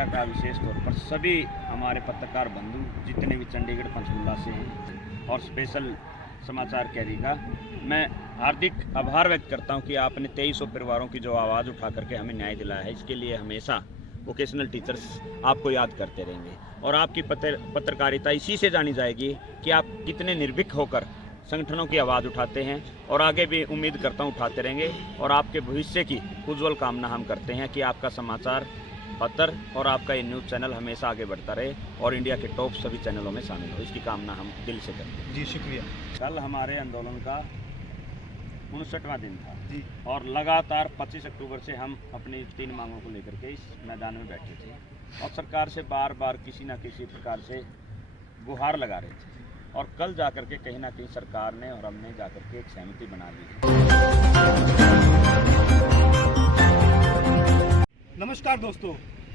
Media का विशेष तौर पर सभी हमारे पत्रकार बंधु जितने भी चंडीगढ़ पंचकुला से हैं और स्पेशल समाचार कैरी का मैं हार्दिक आभार व्यक्त करता हूं कि आपने 2300 परिवारों की जो आवाज़ उठा करके हमें न्याय दिलाया है। इसके लिए हमेशा वोकेशनल टीचर्स आपको याद करते रहेंगे और आपकी पत्रकारिता इसी से जानी जाएगी कि आप कितने निर्भीक होकर संगठनों की आवाज़ उठाते हैं और आगे भी उम्मीद करता हूं उठाते रहेंगे। और आपके भविष्य की उज्जवल कामना हम करते हैं कि आपका समाचार पत्र और आपका ये न्यूज़ चैनल हमेशा आगे बढ़ता रहे और इंडिया के टॉप सभी चैनलों में शामिल हो। इसकी कामना हम दिल से करते हैं। जी शुक्रिया। कल हमारे आंदोलन का 59वां दिन था जी और लगातार 25 अक्टूबर से हम अपनी 3 मांगों को लेकर के इस मैदान में बैठे थे और सरकार से बार बार किसी न किसी प्रकार से गुहार लगा रहे थे। और कल जाकर के कहीं ना कहीं सरकार ने और हमने जाकर के एक सहमति बना ली है। नमस्कार दोस्तों,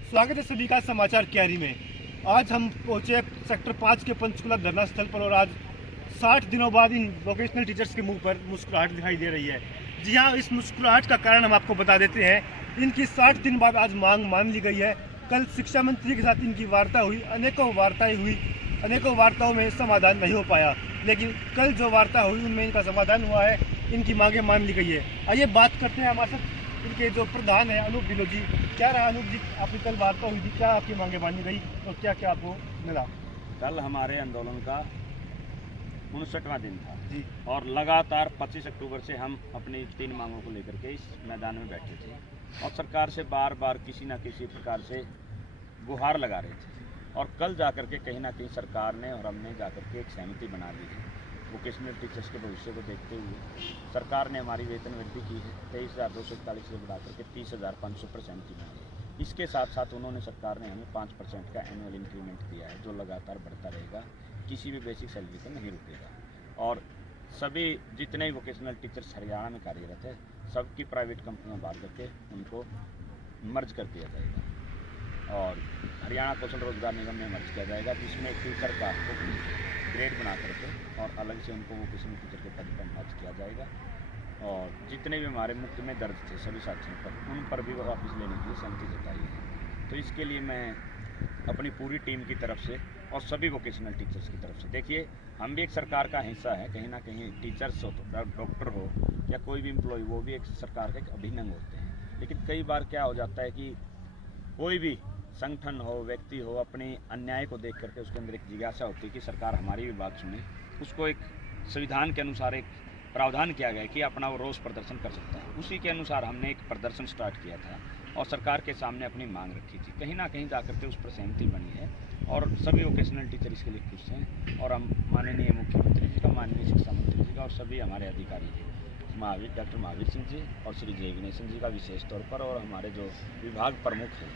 स्वागत है सभी का समाचार क्यारी में। आज हम पहुंचे सेक्टर 5 के पंचकुला धरना स्थल पर और आज 60 दिनों बाद इन वोकेशनल टीचर्स के मुंह पर मुस्कुराहट दिखाई दे रही है। जी हाँ, इस मुस्कुराहट का कारण हम आपको बता देते हैं। इनकी 60 दिन बाद आज मांग मान ली गई है। कल शिक्षा मंत्री के साथ इनकी वार्ता हुई, अनेकों वार्ताएं हुई, अनेकों वार्ताओं में समाधान नहीं हो पाया, लेकिन कल जो वार्ता हुई उनमें इनका समाधान हुआ है, इनकी मांगें मान ली गई है। आइए बात करते हैं हमारे साथ इनके जो प्रधान है अनूप ढिल्लों जी। क्या रहा अनूप जी, आपकी कल वार्ता हुई थी, क्या आपकी मांगें मानी गई और क्या क्या आपको मिला? कल हमारे आंदोलन का 59वां दिन था जी और लगातार 25 अक्टूबर से हम अपनी 3 मांगों को लेकर के इस मैदान में बैठे थे और सरकार से बार बार किसी न किसी प्रकार से गुहार लगा रहे थे। और कल जाकर के कहीं ना कहीं सरकार ने और हमने जाकर के एक सहमति बना ली है। वोकेशनल टीचर्स के भविष्य को देखते हुए सरकार ने हमारी वेतन वृद्धि की है 23,241 से बढ़ा करके 30,500 पर सहमति बनी है। इसके साथ साथ उन्होंने सरकार ने हमें 5% का एनुअल इंक्रीमेंट दिया है, जो लगातार बढ़ता रहेगा, किसी भी बेसिक सैलरी पर नहीं रुकेगा। और सभी जितने भी वोकेशनल टीचर्स हरियाणा में कार्यरत है सबकी प्राइवेट कंपनियाँ बाहर करके उनको मर्ज कर दिया जाएगा और हरियाणा कौशल रोजगार निगम में मर्ज किया जाएगा, जिसमें टीचर का ग्रेड बना करके और अलग से उनको वोकेशनल टीचर के पद पर मर्ज किया जाएगा। और जितने भी हमारे मुफ्त में दर्ज थे सभी साथियों पर, उन पर भी वापस लेने की सहमति जताई है। तो इसके लिए मैं अपनी पूरी टीम की तरफ से और सभी वोकेशनल टीचर्स की तरफ से, देखिए हम भी एक सरकार का हिस्सा है, कहीं ना कहीं टीचर्स हो तो डॉक्टर हो या कोई भी एम्प्लॉय, वो भी एक सरकार का एक अभिन्न अंग होते हैं। लेकिन कई बार क्या हो जाता है कि कोई भी संगठन हो, व्यक्ति हो, अपने अन्याय को देख करके उसके अंदर एक जिज्ञासा होती है कि सरकार हमारी भी बात सुने। उसको एक संविधान के अनुसार एक प्रावधान किया गया है कि अपना वो रोष प्रदर्शन कर सकता है। उसी के अनुसार हमने एक प्रदर्शन स्टार्ट किया था और सरकार के सामने अपनी मांग रखी थी। कहीं ना कहीं जाकर के उस पर सहमति बनी है और सभी वोकेशनल टीचर इसके लिए खुश हैं। और हम माननीय मुख्यमंत्री जी का, माननीय शिक्षा मंत्री जी का और सभी हमारे अधिकारी डॉक्टर महावीर सिंह जी और श्री जय गणेशन जी का विशेष तौर पर, और हमारे जो विभाग प्रमुख हैं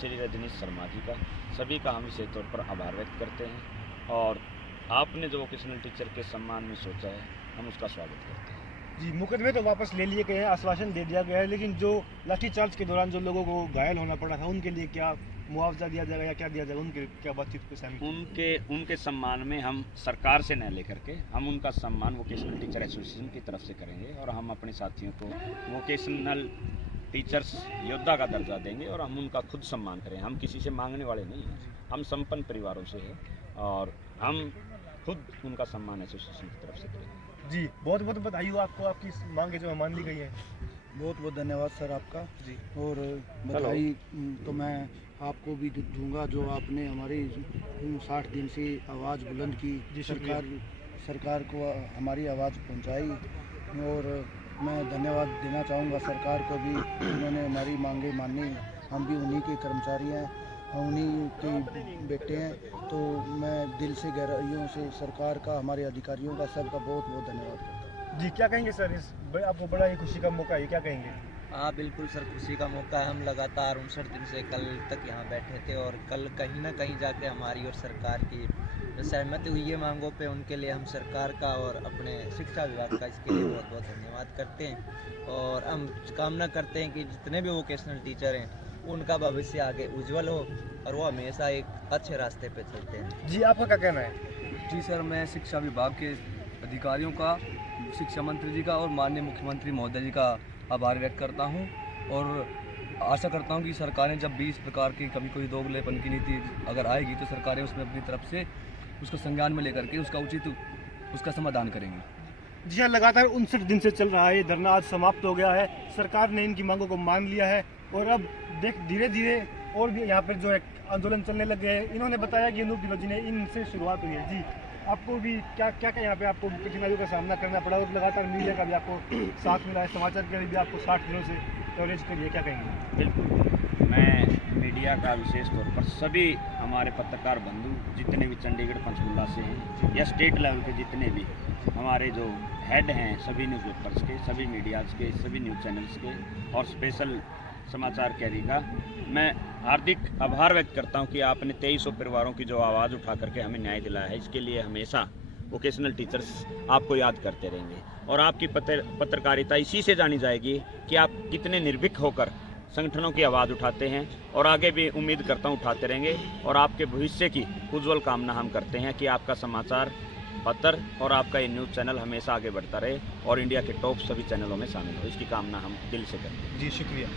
श्री रजनीश शर्मा जी का, सभी का हम विशेष तौर पर आभार व्यक्त करते हैं। और आपने जो वोकेशनल टीचर के सम्मान में सोचा है, हम उसका स्वागत करते हैं। जी, मुकदमे तो वापस ले लिए गए हैं, आश्वासन दे दिया गया है, लेकिन जो लाठीचार्ज के दौरान जो लोगों को घायल होना पड़ा था उनके लिए क्या मुआवजा दिया जाएगा या क्या दिया जाएगा, उनके क्या बातचीत पे सहमति? उनके सम्मान में हम सरकार से न लेकर के हम उनका सम्मान वोकेशनल टीचर एसोसिएशन की तरफ से करेंगे और हम अपने साथियों को वोकेशनल टीचर्स योद्धा का दर्जा देंगे और हम उनका खुद सम्मान करें। हम किसी से मांगने वाले नहीं हैं, हम संपन्न परिवारों से हैं और हम खुद उनका सम्मान एसोसिएशन की तरफ से करेंगे। जी, बहुत बहुत बधाई हो आपको, आपकी मांगे जो मान ली गई है। बहुत बहुत धन्यवाद सर आपका जी। और बधाई तो मैं आपको भी दूंगा जो आपने हमारी 60 दिन से आवाज़ बुलंद की, सरकार को हमारी आवाज़ पहुंचाई। और मैं धन्यवाद देना चाहूँगा सरकार को भी, उन्होंने हमारी मांगे मानी। हम भी उन्हीं के कर्मचारी हैं, हम उन्हीं के बेटे हैं, तो मैं दिल से गहराइयों से सरकार का, हमारे अधिकारियों का, सबका बहुत बहुत धन्यवाद करता हूँ। जी, क्या कहेंगे सर, इस आपको बड़ा ही खुशी का मौका है, क्या कहेंगे? हाँ बिल्कुल सर, खुशी का मौका है। हम लगातार 59 दिन से कल तक यहाँ बैठे थे और कल कहीं ना कहीं जाके हमारी और सरकार की जो सहमति हुई है मांगों पे, उनके लिए हम सरकार का और अपने शिक्षा विभाग का इसके लिए बहुत बहुत धन्यवाद करते हैं। और हम कामना करते हैं कि जितने भी वोकेशनल टीचर हैं उनका भविष्य आगे उज्जवल हो और वो हमेशा एक अच्छे रास्ते पे चलते हैं। जी, आपका क्या कहना है? जी सर, मैं शिक्षा विभाग के अधिकारियों का, शिक्षा मंत्री जी का और माननीय मुख्यमंत्री महोदय जी का आभार व्यक्त करता हूं। और आशा करता हूँ कि सरकारें जब भी इस प्रकार की कभी कोई दोगलेपन की नीति अगर आएगी तो सरकारें उसमें अपनी तरफ से उसको संज्ञान में लेकर के उसका समाधान करेंगी। जी हाँ, लगातार 59 दिन से चल रहा है ये धरना, आज समाप्त हो गया है। सरकार ने इनकी मांगों को मान लिया है और अब धीरे धीरे और भी यहाँ पर जो है आंदोलन चलने लग गए हैं। इन्होंने बताया कि अनूप गिलोत जी ने इनसे शुरुआत हुई है। जी, आपको भी क्या क्या यहाँ पे आपको कठिनाइयों का सामना करना पड़ा और लगातार मीडिया का भी आपको साथ मिला है, समाचार के लिए भी आपको 60 दिनों से कवरेज के लिए क्या कहेंगे? बिल्कुल, मैं मीडिया का विशेष तौर पर सभी हमारे पत्रकार बंधु जितने भी चंडीगढ़ पंचकुला से हैं या स्टेट लेवल के जितने भी हमारे जो हेड हैं सभी न्यूज़ पेपर्स के, सभी मीडियाज़ के, सभी न्यूज़ चैनल्स के और स्पेशल समाचार कैरी का मैं हार्दिक आभार व्यक्त करता हूं कि आपने 2300 परिवारों की जो आवाज़ उठा करके हमें न्याय दिलाया है। इसके लिए हमेशा वोकेशनल टीचर्स आपको याद करते रहेंगे और आपकी पत्रकारिता इसी से जानी जाएगी कि आप कितने निर्भीक होकर संगठनों की आवाज़ उठाते हैं और आगे भी उम्मीद करता हूं उठाते रहेंगे। और आपके भविष्य की उज्जवल कामना हम करते हैं कि आपका समाचार पत्र और आपका ये न्यूज़ चैनल हमेशा आगे बढ़ता रहे और इंडिया के टॉप सभी चैनलों में शामिल हो, इसकी कामना हम दिल से करते हैं। जी शुक्रिया।